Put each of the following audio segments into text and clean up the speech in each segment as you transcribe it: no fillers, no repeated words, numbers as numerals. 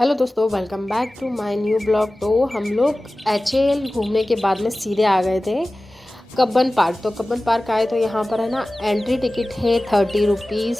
Hello दोस्तों, welcome back to my new blog. तो हम लोग HAL घूमने के बाद में सीधे आ गए थे कब्बन पार्क। तो कब्बन पार्क आए तो यहाँ पर है ना, एंट्री टिकट है 30 रुपीज़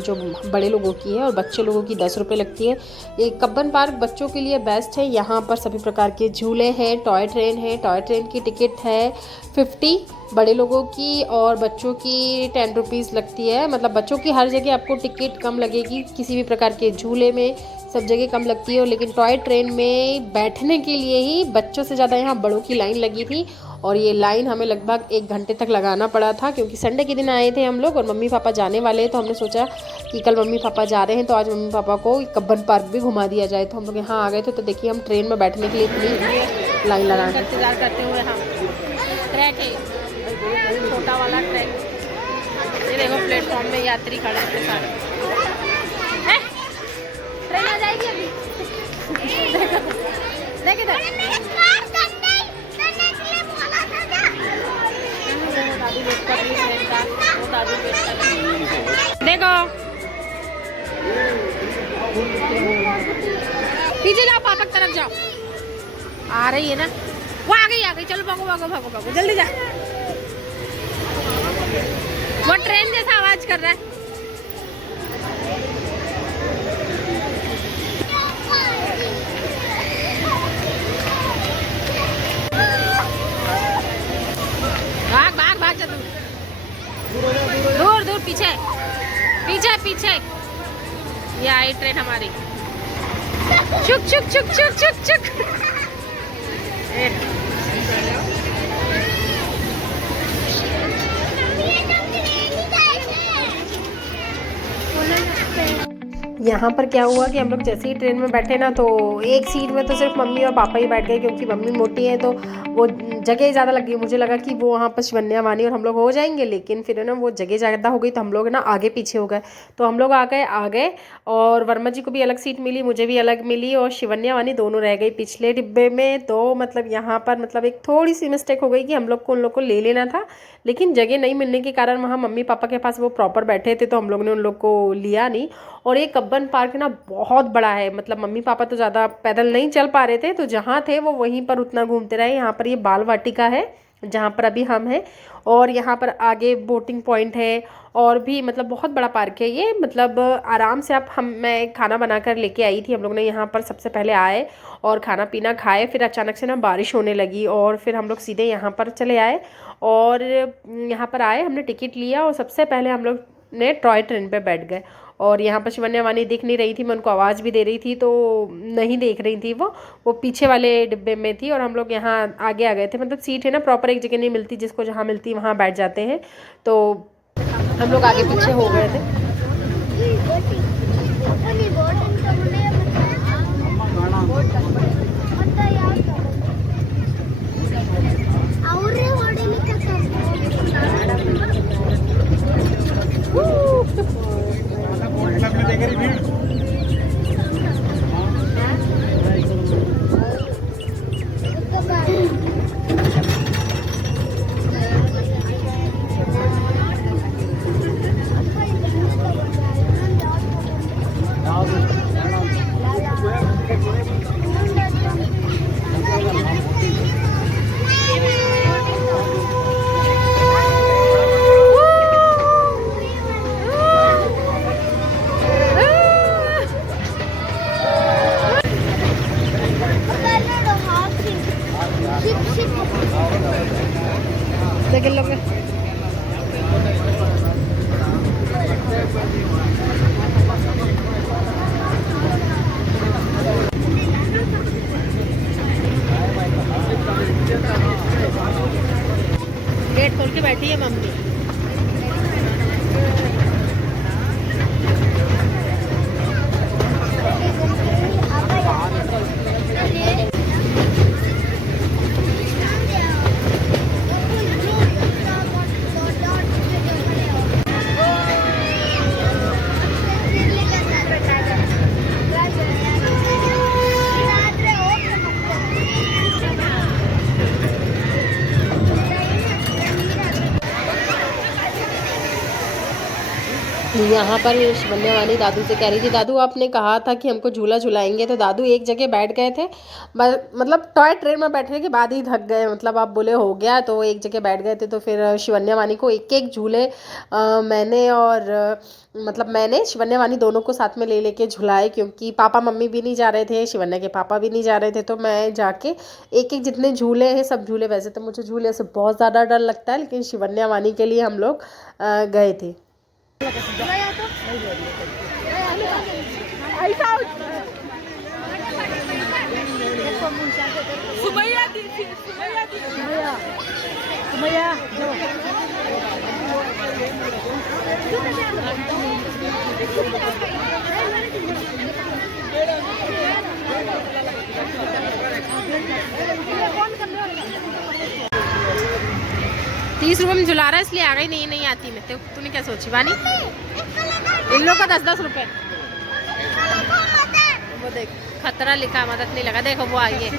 जो बड़े लोगों की है, और बच्चे लोगों की 10 रुपये लगती है। ये कब्बन पार्क बच्चों के लिए बेस्ट है। यहाँ पर सभी प्रकार के झूले हैं, टॉय ट्रेन है। टॉय ट्रेन की टिकट है 50, बड़े लोगों की और बच्चों की 10 रुपीज़ लगती है। मतलब बच्चों की हर जगह आपको टिकट कम लगेगी, किसी भी प्रकार के झूले में सब जगह कम लगती है। लेकिन टॉय ट्रेन में बैठने के लिए ही बच्चों से ज़्यादा यहाँ बड़ों की लाइन लगी थी, और ये लाइन हमें लगभग 1 घंटे तक लगाना पड़ा था, क्योंकि संडे के दिन आए थे हम लोग और मम्मी पापा जाने वाले हैं। तो हमने सोचा कि कल मम्मी पापा जा रहे हैं तो आज मम्मी पापा को कब्बन पार्क भी घुमा दिया जाए। तो हम लोग यहाँ आ गए थे। तो देखिए, हम ट्रेन में बैठने के लिए इतनी लाइन लगा इंतजार करते हुए हम ट्रैक है, छोटा वाला ट्रैक। ये देखो, प्लेटफॉर्म में यात्री खड़े हैं सारे। ट्रेन आ जाएगी अभी। देख इधर, दादी वेट कर रही है, वो दादी वेट कर रही है। देखो, पीछे जाओ, पापा की तरफ जाओ। आ रही है ना, वो आ गई। चलो भागो भागो भागो भागो, जल्दी जा। वो ट्रेन जैसा आवाज कर रहा है। भाग भाग भाग, जा दूर दूर, पीछे पीछे पीछे। ये आई ट्रेन हमारी। चुक चुक चुक चुक चुक चुक। यहाँ पर क्या हुआ कि हम लोग जैसे ही ट्रेन में बैठे ना, तो एक सीट में तो सिर्फ मम्मी और पापा ही बैठ गए, क्योंकि मम्मी मोटी है तो वो जगह ज़्यादा लगी। मुझे लगा कि वो वहाँ पर शिवन्या वानी और हम लोग हो जाएंगे, लेकिन फिर है ना वो जगह ज़्यादा हो गई, तो हम लोग ना आगे पीछे हो गए। तो हम लोग आ गए और वर्मा जी को भी अलग सीट मिली, मुझे भी अलग मिली, और शिवन्या वानी दोनों रह गई पिछले डिब्बे में। तो मतलब यहाँ पर मतलब एक थोड़ी सी मिस्टेक हो गई कि हम लोग को उन लोग को ले लेना था, लेकिन जगह नहीं मिलने के कारण वहाँ मम्मी पापा के पास वो प्रॉपर बैठे थे, तो हम लोग ने उन लोग को लिया नहीं। और ये कब्बन पार्क ना बहुत बड़ा है। मतलब मम्मी पापा तो ज़्यादा पैदल नहीं चल पा रहे थे, तो जहाँ थे वो वहीं पर उतना घूमते रहे। यहाँ पर ये बाल वाटिका है जहाँ पर अभी हम हैं, और यहाँ पर आगे बोटिंग पॉइंट है, और भी मतलब बहुत बड़ा पार्क है ये। मतलब आराम से आप मैं खाना बना कर लेके आई थी। हम लोग ने यहाँ पर सबसे पहले आए और खाना पीना खाए, फिर अचानक से ना बारिश होने लगी, और फिर हम लोग सीधे यहाँ पर चले आए। और यहाँ पर आए, हमने टिकट लिया और सबसे पहले हम लोग ने टॉय ट्रेन पे बैठ गए। और यहाँ पर शिवन्या वानी दिख नहीं रही थी, मैं उनको आवाज़ भी दे रही थी तो नहीं देख रही थी। वो पीछे वाले डिब्बे में थी, और हम लोग यहाँ आगे आ गए थे। मतलब सीट है ना प्रॉपर एक जगह नहीं मिलती, जिसको जहाँ मिलती वहाँ बैठ जाते हैं, तो हम लोग आगे पीछे हो गए थे। देख लोग गेट खोल के बैठी है मम्मी। यहाँ पर शिवन्या वाली दादू से कह रही थी, दादू आपने कहा था कि हमको झूला झुलाएंगे, तो दादू एक जगह बैठ गए थे। मतलब टॉय ट्रेन में बैठने के बाद ही थक गए, मतलब आप बोले हो गया, तो एक जगह बैठ गए थे। तो फिर शिवन्या वानी को एक एक झूले मैंने शिवन्या वानी दोनों को साथ में ले लेके झुलाए, क्योंकि पापा मम्मी भी नहीं जा रहे थे, शिवन्या के पापा भी नहीं जा रहे थे। तो मैं जाके एक एक जितने झूले हैं सब झूले। वैसे तो मुझे झूले से बहुत ज़्यादा डर लगता है, लेकिन शिवन्या वानी के लिए हम लोग गए थे। ₹30 में झुला रहा है, इसलिए आ गई। नहीं आती मैं तो। तूने क्या सोची वानी? इन लोग का 10-10 रुपए। वो देख खतरा लिखा, मदद नहीं लगा। देखो वो आई है,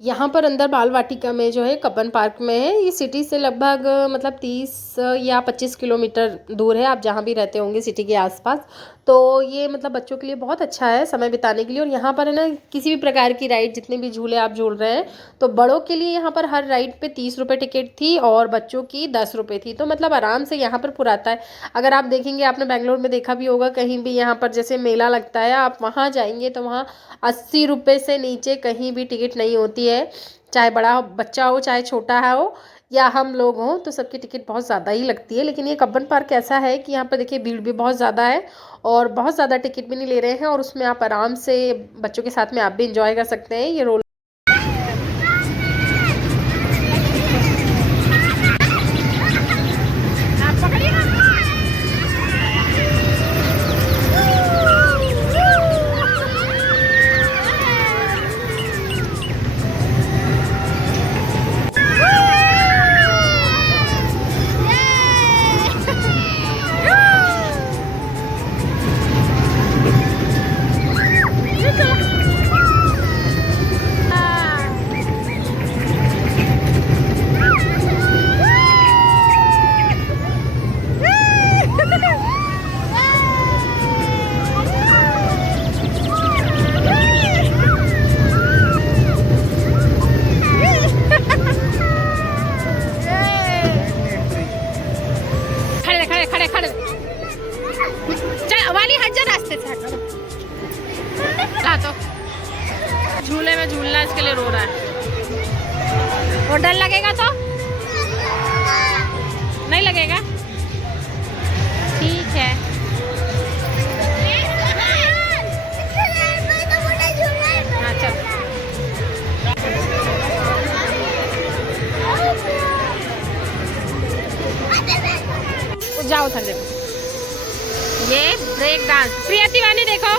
यहाँ पर अंदर बाल वाटिका में जो है कब्बन पार्क में है। ये सिटी से लगभग मतलब 30 या 25 किलोमीटर दूर है, आप जहाँ भी रहते होंगे सिटी के आसपास। तो ये मतलब बच्चों के लिए बहुत अच्छा है समय बिताने के लिए। और यहाँ पर है ना किसी भी प्रकार की राइड, जितने भी झूले आप झूल रहे हैं, तो बड़ों के लिए यहाँ पर हर राइड पे 30 रुपये टिकट थी और बच्चों की 10 रुपये थी। तो मतलब आराम से यहाँ पर पुराता है। अगर आप देखेंगे, आपने बेंगलोर में देखा भी होगा, कहीं भी यहाँ पर जैसे मेला लगता है, आप वहाँ जाएंगे तो वहाँ 80 रुपये से नीचे कहीं भी टिकट नहीं होती है। चाहे बड़ा बच्चा हो, चाहे छोटा है हो, या हम लोग हों, तो सबकी टिकट बहुत ज़्यादा ही लगती है। लेकिन ये कब्बन पार्क ऐसा है कि यहाँ पर देखिए भीड़ भी बहुत ज़्यादा है और बहुत ज़्यादा टिकट भी नहीं ले रहे हैं, और उसमें आप आराम से बच्चों के साथ में आप भी इंजॉय कर सकते हैं। ये रोल खड़े वाली हट जा रास्ते से। तो झूले में झूलना इसके लिए रो रहा है। और डर लगेगा तो नहीं लगेगा, ठीक है। हाँ चल जाओ उधर। देखो ये ब्रेक डांस, प्रियति वानी देखो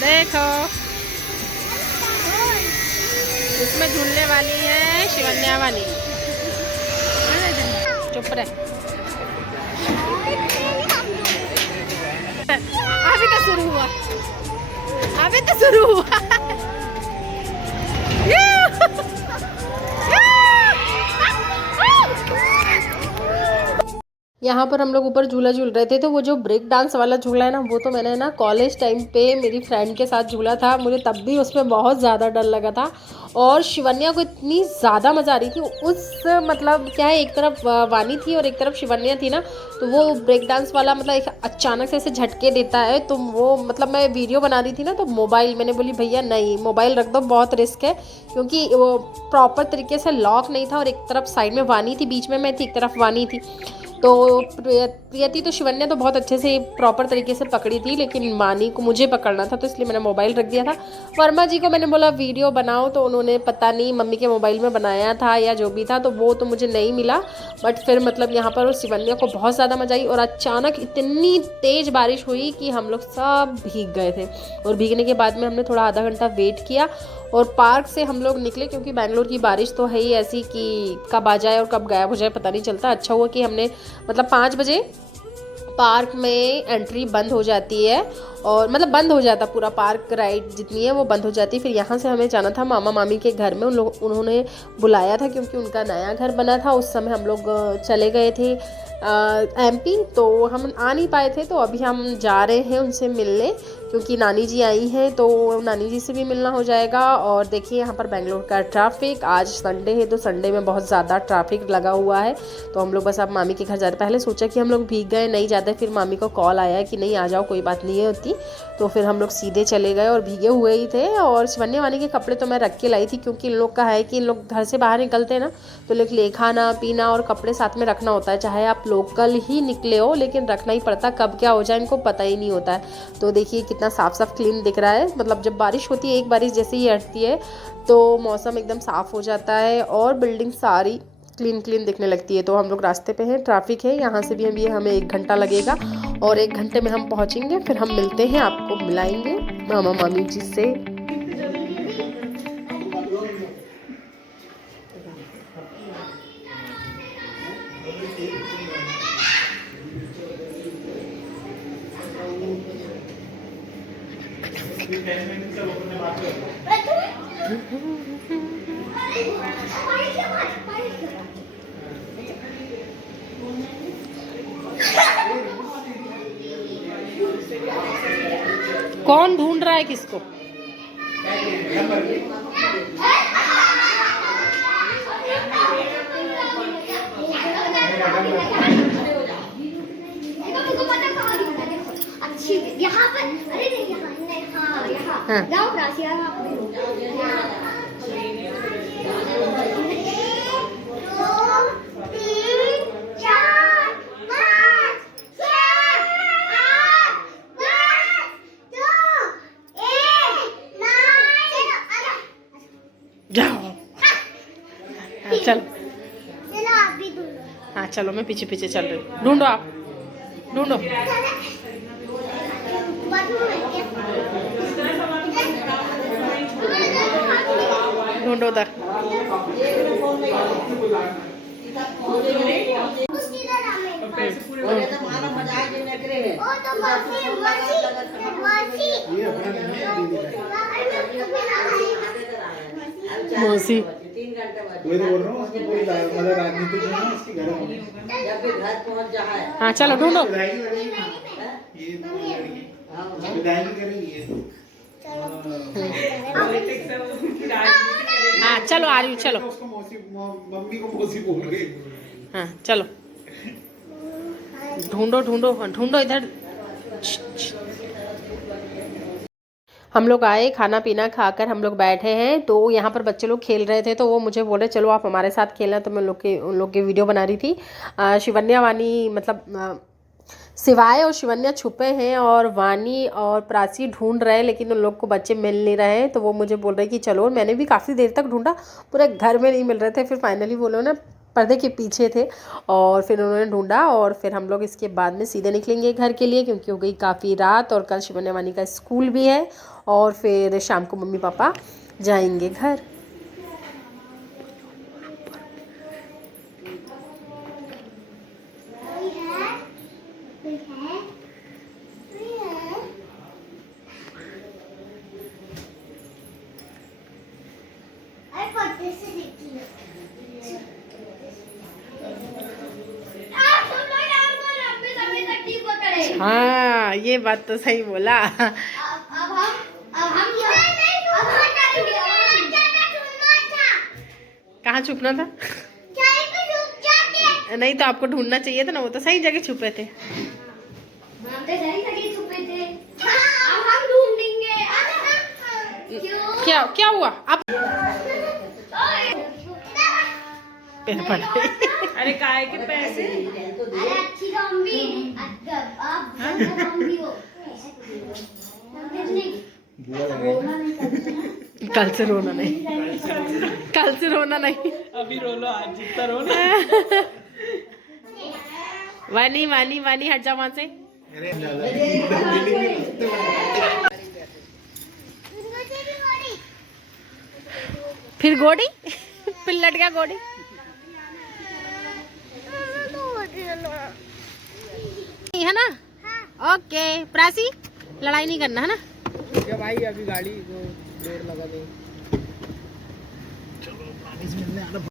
देखो, इसमें झूलने वाली है शिवन्या वानी। चुप रहे, अभी तो शुरू हुआ, अभी तो शुरू हुआ। यहाँ पर हम लोग ऊपर झूला झूल रहे थे, तो वो जो ब्रेक डांस वाला झूला है ना, वो तो मैंने ना कॉलेज टाइम पे मेरी फ्रेंड के साथ झूला था। मुझे तब भी उसमें बहुत ज़्यादा डर लगा था, और शिवन्या को इतनी ज़्यादा मज़ा आ रही थी। उस मतलब क्या है, एक तरफ वानी थी और एक तरफ शिवन्या थी ना, तो वो ब्रेक डांस वाला मतलब एक अचानक से ऐसे झटके देता है। तो वो मतलब मैं वीडियो बना रही थी ना, तो मोबाइल मैंने बोली भैया नहीं, मोबाइल रख दो, बहुत रिस्क है, क्योंकि वो प्रॉपर तरीके से लॉक नहीं था, और एक तरफ साइड में वानी थी, बीच में मैं थी, एक तरफ वानी थी। तो प्रियति तो शिवन्या तो बहुत अच्छे से प्रॉपर तरीके से पकड़ी थी, लेकिन वानी को मुझे पकड़ना था, तो इसलिए मैंने मोबाइल रख दिया था। वर्मा जी को मैंने बोला वीडियो बनाओ, तो उन्होंने पता नहीं मम्मी के मोबाइल में बनाया था या जो भी था, तो वो तो मुझे नहीं मिला। बट फिर मतलब यहाँ पर शिवन्या को बहुत ज़्यादा मजा आई, और अचानक इतनी तेज़ बारिश हुई कि हम लोग सब भीग गए थे। और भीगने के बाद में हमने थोड़ा आधा घंटा वेट किया और पार्क से हम लोग निकले, क्योंकि बेंगलोर की बारिश तो है ही ऐसी कि कब आ जाए और कब गायब हो जाए पता नहीं चलता। अच्छा हुआ कि हमने मतलब 5 बजे पार्क में एंट्री बंद हो जाती है, और मतलब बंद हो जाता, पूरा पार्क राइड जितनी है वो बंद हो जाती। फिर यहाँ से हमें जाना था मामा मामी के घर में, उन्होंने बुलाया था क्योंकि उनका नया घर बना था। उस समय हम लोग चले गए थे MP, तो हम आ नहीं पाए थे। तो अभी हम जा रहे हैं उनसे मिलने, क्योंकि नानी जी आई हैं तो नानी जी से भी मिलना हो जाएगा। और देखिए यहाँ पर बेंगलोर का ट्रैफिक, आज संडे है तो संडे में बहुत ज़्यादा ट्रैफिक लगा हुआ है। तो हम लोग बस अब मामी के घर जा रहे। पहले सोचा कि हम लोग भीग गए नहीं जाते, फिर मामी को कॉल आया कि नहीं आ जाओ, कोई बात नहीं है होती। तो फिर हम लोग सीधे चले गए और भीगे हुए ही थे। और शिवन्या वानी के कपड़े तो मैं रख के लाई थी, क्योंकि इन लोग का है कि इन लोग घर से बाहर निकलते हैं ना, तो लोग ले खाना पीना और कपड़े साथ में रखना होता है। चाहे आप लोकल ही निकले हो, लेकिन रखना ही पड़ता, कब क्या हो जाए इनको पता ही नहीं होता है। तो देखिए कितना साफ साफ क्लीन दिख रहा है। मतलब जब बारिश होती है, एक बारिश जैसे ही हटती है तो मौसम एकदम साफ़ हो जाता है और बिल्डिंग सारी क्लीन दिखने लगती है। तो हम लोग रास्ते पे हैं, ट्रैफिक है, यहाँ से भी हमें 1 घंटा लगेगा और 1 घंटे में हम पहुँचेंगे। फिर हम मिलते हैं, आपको मिलाएंगे मामा मामी जी से। कौन ढूंढ रहा है किसको? यहाँ पर, अरे नहीं, हाँ यहाँ जाओ प्राची, जाओ चलो, हाँ चलो, मैं पीछे पीछे चल रही हूँ। ढूंढो, आप ढूंढो। ढूंढो उधर। मौसी वही तो बोल रहा हूँ, उसकी पूरी मतलब राजनीतिक है ना, इसकी घर जब भी घर पहुँच जाए। हाँ चलो ढूंढो। विदाई करेंगी। हाँ चलो, आ रही हूँ, चलो। उसको मौसी, मम्मी को मौसी बोल रही। हाँ चलो, ढूंढो ढूंढो ढूंढो इधर। हम लोग आए, खाना पीना खाकर हम लोग बैठे हैं। तो यहाँ पर बच्चे लोग खेल रहे थे, तो वो मुझे बोले चलो आप हमारे साथ खेलना। तो मैं उन लोग की वीडियो बना रही थी। शिवन्या वानी मतलब सिवाय और शिवन्या छुपे हैं और वानी और प्राची ढूंढ रहे हैं, लेकिन उन लोग को बच्चे मिल नहीं रहे हैं। तो वो मुझे बोल रहे कि चलो, मैंने भी काफ़ी देर तक ढूंढा, पूरे घर में नहीं मिल रहे थे। फिर फाइनली वो लोग ना पर्दे के पीछे थे और फिर उन्होंने ढूंढा। और फिर हम लोग इसके बाद में सीधे निकलेंगे घर के लिए, क्योंकि हो गई काफ़ी रात और कल शिवन्या वानी का स्कूल भी है। और फिर शाम को मम्मी पापा जाएंगे घर। हाँ, ये बात तो सही बोला। कहाँ छुपना था? नहीं तो आपको ढूंढना चाहिए था ना, वो तो सही जगह छुपे थे। क्या क्या हुआ? आप अरे काय के पैसे? कल से रोना नहीं, कल से रोना नहीं। अभी रो लो, आज जितना रोना। वानी वानी वानी हट जा वहां से। फिर गोड़ी फिर लट गया गोड़ी। है ना? ओके प्राची लड़ाई नहीं करना है ना। क्या भाई अभी गाड़ी को जोर लगा दे।